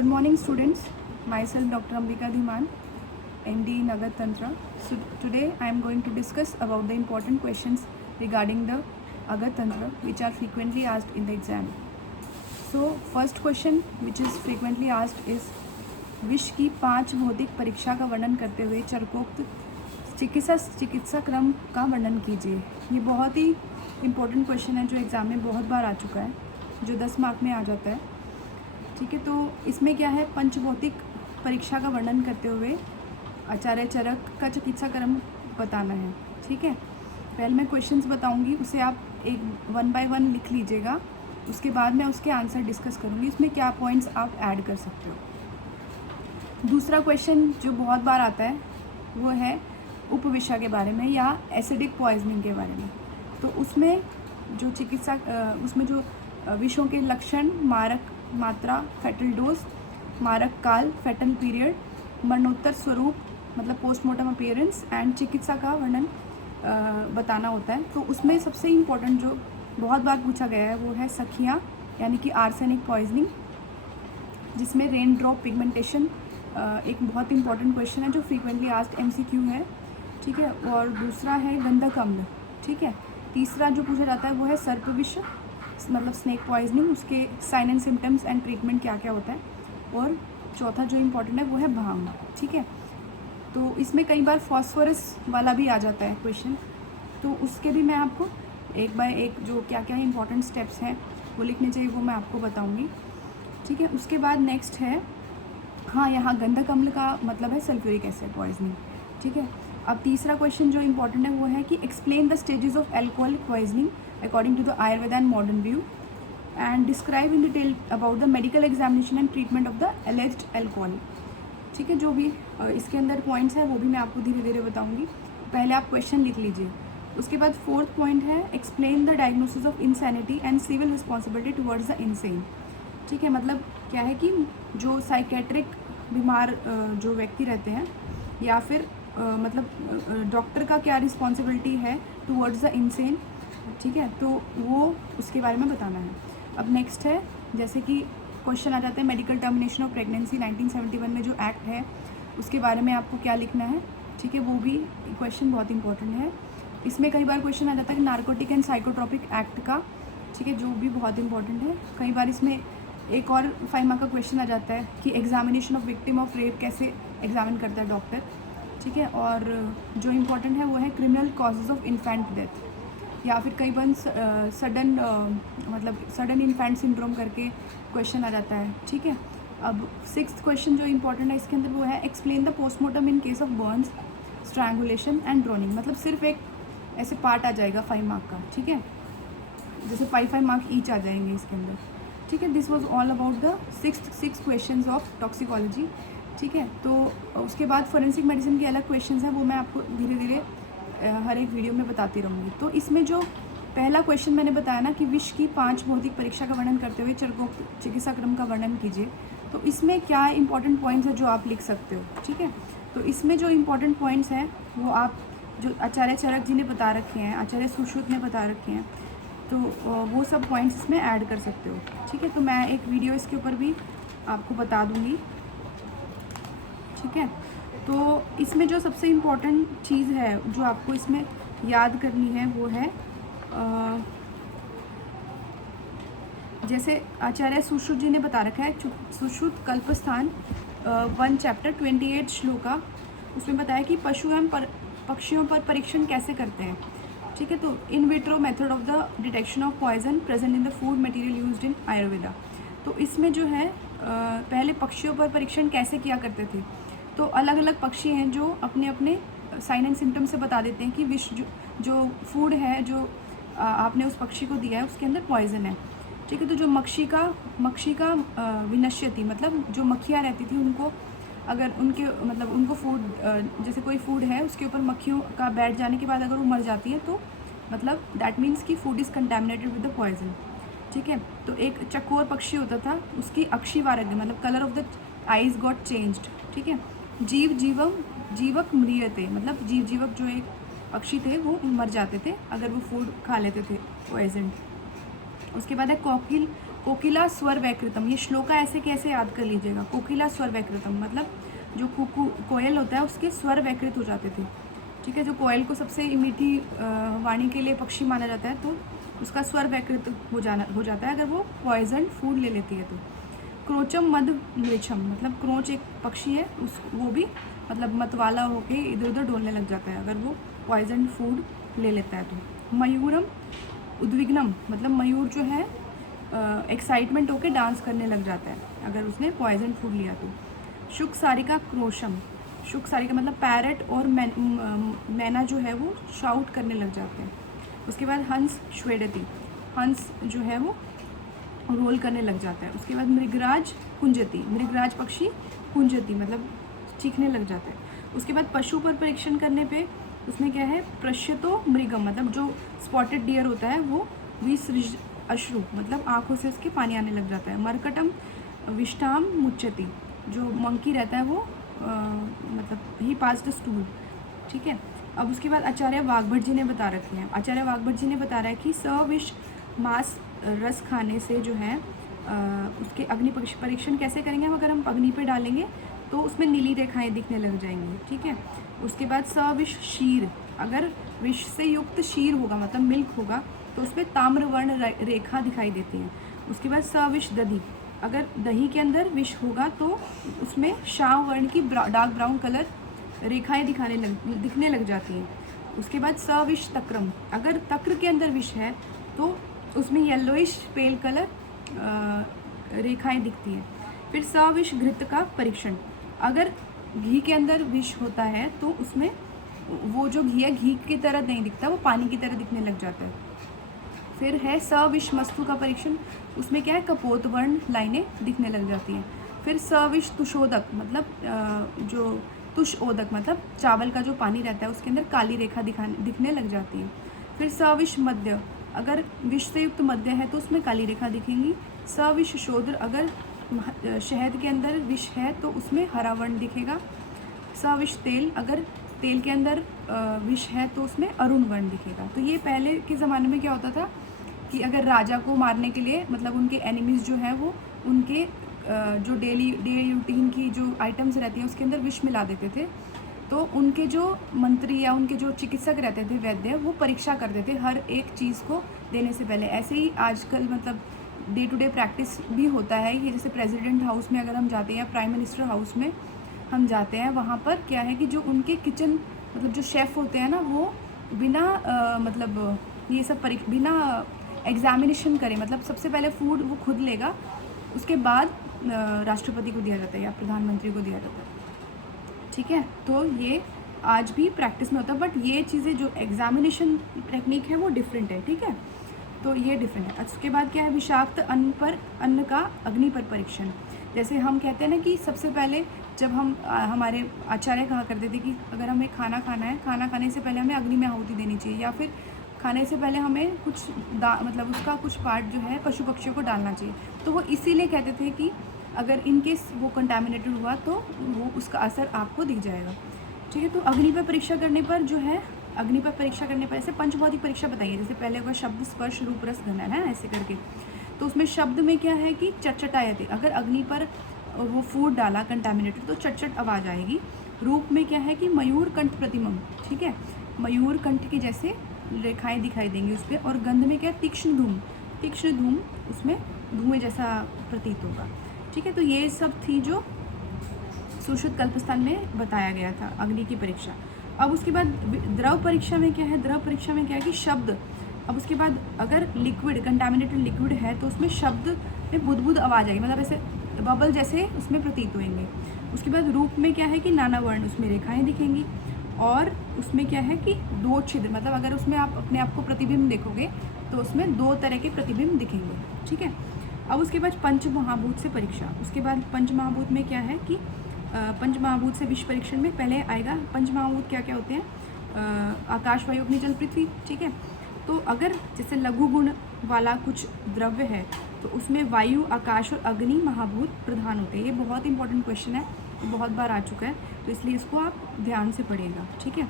Good morning, students. Myself, Dr. Ambika Dhiman, MD in Agat Tantra. So today I am going to discuss about the important questions regarding the Agat Tantra, which are frequently asked in the exam. So first question, which is frequently asked, is विश्व की 5 भौतिक परीक्षा का वर्णन करते हुए चरकोक्त चिकित्सा क्रम का वर्णन कीजिए। ये बहुत ही इम्पोर्टेंट क्वेश्चन है जो एग्ज़ाम में बहुत बार आ चुका है, जो 10 मार्क में आ जाता है। ठीक है, तो इसमें क्या है, पंचभौतिक परीक्षा का वर्णन करते हुए आचार्य चरक का चिकित्सा क्रम बताना है। ठीक है, पहले मैं क्वेश्चंस बताऊंगी, उसे आप एक 1 बाय 1 लिख लीजिएगा। उसके बाद मैं उसके आंसर डिस्कस करूंगी, उसमें क्या पॉइंट्स आप ऐड कर सकते हो। दूसरा क्वेश्चन जो बहुत बार आता है वो है उपविषा के बारे में या एसिडिक पॉइजनिंग के बारे में। तो उसमें जो उसमें जो विषयों के लक्षण, मारक मात्रा, फैटल डोज, मारक काल, फैटल पीरियड, मरणोत्तर स्वरूप मतलब पोस्टमार्टम अपीयरेंस एंड चिकित्सा का वर्णन बताना होता है। तो उसमें सबसे इम्पोर्टेंट जो बहुत बार पूछा गया है वो है सखियाँ यानी कि आर्सेनिक पॉइजनिंग, जिसमें रेन ड्रॉप पिगमेंटेशन एक बहुत इंपॉर्टेंट क्वेश्चन है जो फ्रीक्वेंटली आस्क्ड MCQ है। ठीक है, और दूसरा है गंधक अम्ल। ठीक है, तीसरा जो पूछा जाता है वो है सर्प विष मतलब स्नेक पॉइजनिंग, उसके sign and symptoms and treatment क्या क्या होता है। और चौथा जो इम्पोर्टेंट है वो है भांग। ठीक है, तो इसमें कई बार फॉस्फोरस वाला भी आ जाता है क्वेश्चन, तो उसके भी मैं आपको एक बाय एक जो क्या क्या इंपॉर्टेंट स्टेप्स हैं वो लिखने चाहिए वो मैं आपको बताऊँगी। ठीक है, उसके बाद नेक्स्ट है, हाँ यहाँ गंधक अम्ल का मतलब है सल्फ्यूरिक एसिड पॉइजनिंग। ठीक है, अब तीसरा क्वेश्चन जो इम्पोर्टेंट है वो है कि explain the stages of alcoholic poisoning according to the Ayurveda and modern view and describe in detail about the medical examination and treatment of the alleged alcohol. ठीक है, जो भी इसके अंदर पॉइंट्स हैं वो भी मैं आपको धीरे धीरे बताऊँगी, पहले आप क्वेश्चन लिख लीजिए। उसके बाद फोर्थ पॉइंट है explain the diagnosis of insanity and civil responsibility towards the insane. ठीक है, मतलब क्या है कि जो साइकेट्रिक बीमार जो व्यक्ति रहते हैं या फिर मतलब डॉक्टर का क्या रिस्पॉन्सिबिलिटी है टुवर्ड्स द इंसेन। ठीक है, तो वो उसके बारे में बताना है। अब नेक्स्ट है, जैसे कि क्वेश्चन आ जाता है मेडिकल टर्मिनेशन ऑफ प्रेगनेंसी 1971 में जो एक्ट है उसके बारे में आपको क्या लिखना है। ठीक है, वो भी क्वेश्चन बहुत इंपॉर्टेंट है। इसमें कई बार क्वेश्चन आ जाता है नार्कोटिक एंड साइकोट्रॉपिक एक्ट का। ठीक है, जो भी बहुत इंपॉर्टेंट है। कई बार इसमें एक और 5 मार्क का क्वेश्चन आ जाता है कि examination of victim of rape कैसे एग्जामिन करता है डॉक्टर। ठीक है, और जो इम्पोर्टेंट है वो है criminal causes of infant death, या फिर कई बार सडन इन्फेंट सिंड्रोम करके क्वेश्चन आ जाता है। ठीक है, अब 6th क्वेश्चन जो इम्पोर्टेंट है इसके अंदर वो है explain the postmortem in case of Burns, strangulation and droning. मतलब सिर्फ एक ऐसे पार्ट आ जाएगा 5 मार्क का। ठीक है, जैसे 5 मार्क ईच आ जाएंगे इसके अंदर। ठीक है, this was all about the 6 questions of toxicology. ठीक है, तो उसके बाद फॉरेंसिक मेडिसिन के अलग क्वेश्चंस हैं वो मैं आपको धीरे धीरे हर एक वीडियो में बताती रहूँगी। तो इसमें जो पहला क्वेश्चन मैंने बताया ना कि विश्व की 5 भौतिक परीक्षा का वर्णन करते हुए चरकोक्त चिकित्सा क्रम का वर्णन कीजिए, तो इसमें क्या इंपॉर्टेंट पॉइंट्स है जो आप लिख सकते हो। ठीक है, तो इसमें जो इम्पोर्टेंट पॉइंट्स हैं वो आप जो आचार्य चरक जी ने बता रखे हैं, आचार्य सुश्रुत ने बता रखे हैं, तो वो सब पॉइंट्स इसमें ऐड कर सकते हो। ठीक है, तो मैं एक वीडियो इसके ऊपर भी आपको बता दूंगी। ठीक है, तो इसमें जो सबसे इम्पोर्टेंट चीज़ है जो आपको इसमें याद करनी है वो है जैसे आचार्य सुश्रुत जी ने बता रखा है, सुश्रुत कल्पस्थान 1 चैप्टर 28 श्लोका, उसमें बताया कि पशु एवं पक्षियों पर परीक्षण कैसे करते हैं। ठीक है, तो in vitro method of the detection of poison present in the food material used in Ayurveda. तो इसमें जो है पहले पक्षियों पर परीक्षण कैसे किया करते थे, तो अलग अलग पक्षी हैं जो अपने अपने साइन एंड सिम्टम से बता देते हैं कि विष जो फूड है जो आपने उस पक्षी को दिया है उसके अंदर पॉइजन है। ठीक है, तो जो मक्षी का विनश्यति मतलब जो मक्खियाँ रहती थी उनको अगर उनके मतलब उनको फूड जैसे कोई फूड है उसके ऊपर मक्खियों का बैठ जाने के बाद अगर वो मर जाती है तो मतलब दैट मीन्स कि food is contaminated with the poison. ठीक है, तो एक चकोर पक्षी होता था, उसकी अक्षिवारग्य मतलब colour of the eyes got changed. ठीक है, जीवक म्रियते मतलब जीवक जो एक पक्षी थे वो मर जाते थे अगर वो फूड खा लेते थे पॉइजन। उसके बाद है कोकिला स्वर वैकृतम, ये श्लोका ऐसे कैसे याद कर लीजिएगा। कोकिला स्वर वैकृतम मतलब जो कोयल होता है उसके स्वर वैकृत हो जाते थे, ठीक है। जो कोयल को सबसे मीठी वाणी के लिए पक्षी माना जाता है, तो उसका स्वर वैकृत हो जाता है अगर वो पॉइजन फूड ले लेती है तो। क्रोचम मद मृछम मतलब क्रोच एक पक्षी है, वो भी मतलब मतवाला होके इधर उधर डोलने लग जाता है अगर वो पॉइजन फूड ले लेता है तो। मयूरम उद्विग्नम मतलब मयूर जो है एक्साइटमेंट होके डांस करने लग जाता है अगर उसने पॉइजन फूड लिया तो। शुक सारिका क्रोशम, शुक सारिका मतलब पैरट और मैना जो है वो शाउट करने लग जाते हैं। उसके बाद हंस श्वेडती, हंस जो है वो रोल करने लग जाता है। उसके बाद मृगराज कुंजती, मृगराज पक्षी कुंजती मतलब चीखने लग जाते हैं। उसके बाद पशु पर परीक्षण करने पे उसमें क्या है, प्रश्यतो मृगम मतलब जो स्पॉटेड डियर होता है वो विसृज अश्रु मतलब आँखों से उसके पानी आने लग जाता है। मरकटम विष्टाम मुच्यति, जो मंकी रहता है वो मतलब ही पास द स्टूल, ठीक है। अब उसके बाद आचार्य वाघभट जी ने बता रखे हैं, आचार्य वाघभट जी ने बता रहा है कि सविष मांस रस खाने से जो है उसके अग्नि परीक्षण कैसे करेंगे हम, अगर हम अग्नि पे डालेंगे तो उसमें नीली रेखाएं दिखने लग जाएंगी, ठीक है। उसके बाद सविष क्षीर, अगर विष से युक्त क्षीर होगा मतलब मिल्क होगा तो उसमें ताम्रवर्ण रेखा दिखाई देती है। उसके बाद सविष दधी, अगर दही के अंदर विष होगा तो उसमें श्याम वर्ण की डार्क ब्राउन कलर रेखाएं दिखने लग जाती हैं। उसके बाद सविष तक्रम, अगर तक्र के अंदर विष है तो उसमें येलोइश पेल कलर रेखाएं दिखती हैं। फिर सविष घृत का परीक्षण, अगर घी के अंदर विष होता है तो उसमें वो जो घी है घी की तरह नहीं दिखता, वो पानी की तरह दिखने लग जाता है। फिर है सविष मस्तु का परीक्षण, उसमें क्या है, कपोत वर्ण लाइनें दिखने लग जाती हैं। फिर सविष तुषोदक मतलब जो तुषोदक मतलब चावल का जो पानी रहता है उसके अंदर काली रेखा दिखने लग जाती है। फिर सविष मध्य, अगर विष से युक्त मध्य है तो उसमें काली रेखा दिखेंगी। सविष शोधर, अगर शहद के अंदर विष है तो उसमें हरा वर्ण दिखेगा। सविष तेल, अगर तेल के अंदर विष है तो उसमें अरुण वर्ण दिखेगा। तो ये पहले के ज़माने में क्या होता था कि अगर राजा को मारने के लिए मतलब उनके एनिमीज़ जो है वो उनके जो डे रूटीन की जो आइटम्स रहती हैं उसके अंदर विष मिला देते थे, तो उनके जो मंत्री या उनके जो चिकित्सक रहते थे वैद्य, वो परीक्षा करते थे हर एक चीज़ को देने से पहले। ऐसे ही आजकल मतलब डे टू डे प्रैक्टिस भी होता है कि जैसे प्रेसिडेंट हाउस में अगर हम जाते हैं या प्राइम मिनिस्टर हाउस में हम जाते हैं, वहाँ पर क्या है कि जो उनके किचन मतलब जो शेफ़ होते हैं ना वो बिना मतलब ये सब बिना एग्जामिनेशन करे मतलब सबसे पहले फूड वो खुद लेगा, उसके बाद राष्ट्रपति को दिया जाता है या प्रधानमंत्री को दिया जाता है, ठीक है। तो ये आज भी प्रैक्टिस में होता है, बट ये चीज़ें जो एग्जामिनेशन टेक्निक है वो डिफरेंट है, ठीक है। तो ये डिफरेंट है। उसके बाद क्या है, विषाक्त अन्न का अग्नि पर परीक्षण। जैसे हम कहते हैं ना कि सबसे पहले जब हम हमारे आचार्य कहा करते थे कि अगर हमें खाना खाना है, खाना खाने से पहले हमें अग्नि में आहुति देनी चाहिए, या फिर खाने से पहले हमें कुछ मतलब उसका कुछ पार्ट जो है पशु पक्षियों को डालना चाहिए। तो वो इसीलिए कहते थे कि अगर इनकेस वो कंटामिनेटेड हुआ तो वो उसका असर आपको दिख जाएगा, ठीक है। तो अग्नि पर परीक्षा करने पर जो है, अग्नि पर परीक्षा करने पर ऐसे पंचभौतिक परीक्षा बताइए। जैसे पहले होगा शब्द स्पर्श रूप रस गंध, है ऐसे करके। तो उसमें शब्द में क्या है कि चटचटायते, अगर अग्नि पर वो फूड डाला कंटामिनेटेड तो चटचट आवाज़ आएगी। रूप में क्या है कि मयूर कंठ प्रतिमम, ठीक है, मयूर कंठ के जैसे रेखाएं दिखाई देंगी उस पर। और गंध में क्या है, तीक्ष्ण धूम, तीक्ष्ण धूम उसमें धुएं जैसा प्रतीत होगा, ठीक है। तो ये सब थी जो सुश्रुत कल्पस्थान में बताया गया था अग्नि की परीक्षा। अब उसके बाद द्रव परीक्षा में क्या है, द्रव परीक्षा में क्या है कि शब्द। अब उसके बाद अगर लिक्विड कंटामिनेटेड लिक्विड है तो उसमें शब्द में बुदबुद आवाज़ आएगी, मतलब ऐसे बबल जैसे उसमें प्रतीत होंगे। उसके बाद रूप में क्या है कि नाना वर्ण, उसमें रेखाएं दिखेंगी। और उसमें क्या है कि दो छिद्र, मतलब अगर उसमें आप अपने आप को प्रतिबिंब देखोगे तो उसमें दो तरह के प्रतिबिंब दिखेंगे, ठीक है। अब उसके बाद पंचमहाभूत से परीक्षा। उसके बाद पंचमहाभूत में क्या है कि पंचमहाभूत से विश्व परीक्षण में पहले आएगा पंचमहाभूत क्या क्या होते हैं, आकाश वायु अग्नि जल पृथ्वी, ठीक है। तो अगर जैसे लघु गुण वाला कुछ द्रव्य है तो उसमें वायु, आकाश और अग्नि महाभूत प्रधान होते हैं। ये बहुत इंपॉर्टेंट क्वेश्चन है, बहुत बार आ चुका है, तो इसलिए इसको आप ध्यान से पढ़िएगा, ठीक है।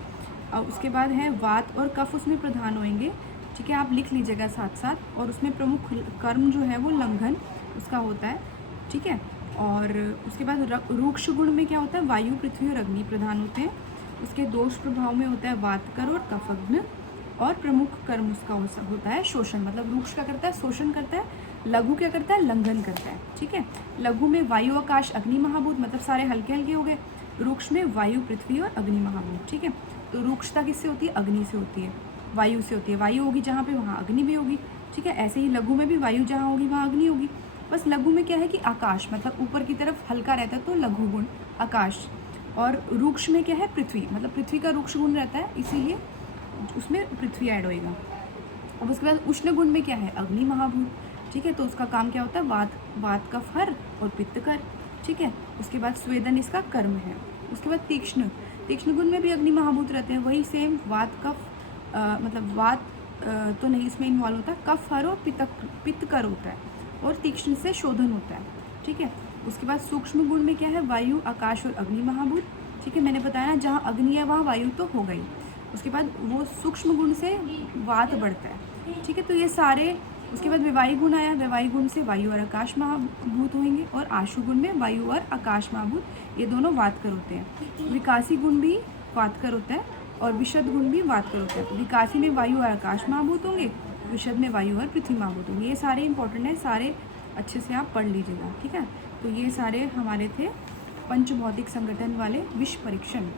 और उसके बाद है वात और कफ उसमें प्रधान होंगे, ठीक है, आप लिख लीजिएगा साथ साथ। और उसमें प्रमुख कर्म जो है वो लंघन उसका होता है, ठीक है। और उसके बाद रूक्ष गुण में क्या होता है, वायु पृथ्वी और अग्नि प्रधान होते हैं। उसके दोष प्रभाव में होता है वातकर और कफग्न। और प्रमुख कर्म उसका होता है शोषण, मतलब रूक्ष क्या करता है, शोषण करता है। लघु क्या करता है, लंघन करता है, ठीक है। लघु में वायु आकाश अग्नि महाभूत, मतलब सारे हल्के हल्के हो गए। रूक्ष में वायु पृथ्वी और अग्नि महाभूत, ठीक है। तो रूक्षता किससे होती है, अग्नि से होती है, वायु से होती है। वायु होगी जहाँ पे वहाँ अग्नि भी होगी, ठीक है। ऐसे ही लघु में भी वायु जहाँ होगी वहाँ अग्नि होगी। बस लघु में क्या है कि आकाश, मतलब ऊपर की तरफ हल्का रहता है तो लघु गुण आकाश। और रूक्ष में क्या है, पृथ्वी, मतलब पृथ्वी का रूक्ष गुण रहता है, इसीलिए उसमें पृथ्वी ऐड होएगा। अब उसके बाद उष्ण गुण में क्या है, अग्नि महाभूत, ठीक है। तो उसका काम क्या होता है, वात कफ हर और पित्त कर, ठीक है। उसके बाद स्वेदन इसका कर्म है। उसके बाद तीक्ष्ण गुण में भी अग्नि महाभूत रहते हैं, वही सेम वात कफ मतलब वात तो नहीं इसमें इन्वॉल्व होता, कफ हर और पित्त कर होता है। और तीक्ष्ण से शोधन होता है, ठीक है। उसके बाद सूक्ष्म गुण में क्या है, वायु आकाश और अग्नि महाभूत, ठीक है। मैंने बताया ना, जहाँ अग्नि है वहाँ वायु तो हो गई। उसके बाद वो सूक्ष्म गुण से वात बढ़ता है, ठीक है। तो ये सारे, उसके बाद विवाही गुण आया, विवाही गुण से वायु और आकाश महाभूत होंगे। और आशु गुण में वायु और आकाश महाभूत, ये दोनों वातकर होते हैं। विकासी गुण भी वातकर होता है और विशद गुण भी वातकर होता है। विकासी में वायु और आकाश महाभूत होंगे, विशद में वायु और पृथ्वी महाभूत होंगे। ये सारे इंपॉर्टेंट है, सारे अच्छे से आप पढ़ लीजिएगा, ठीक है। तो ये सारे हमारे थे पंचभौतिक संगठन वाले विषय परीक्षण।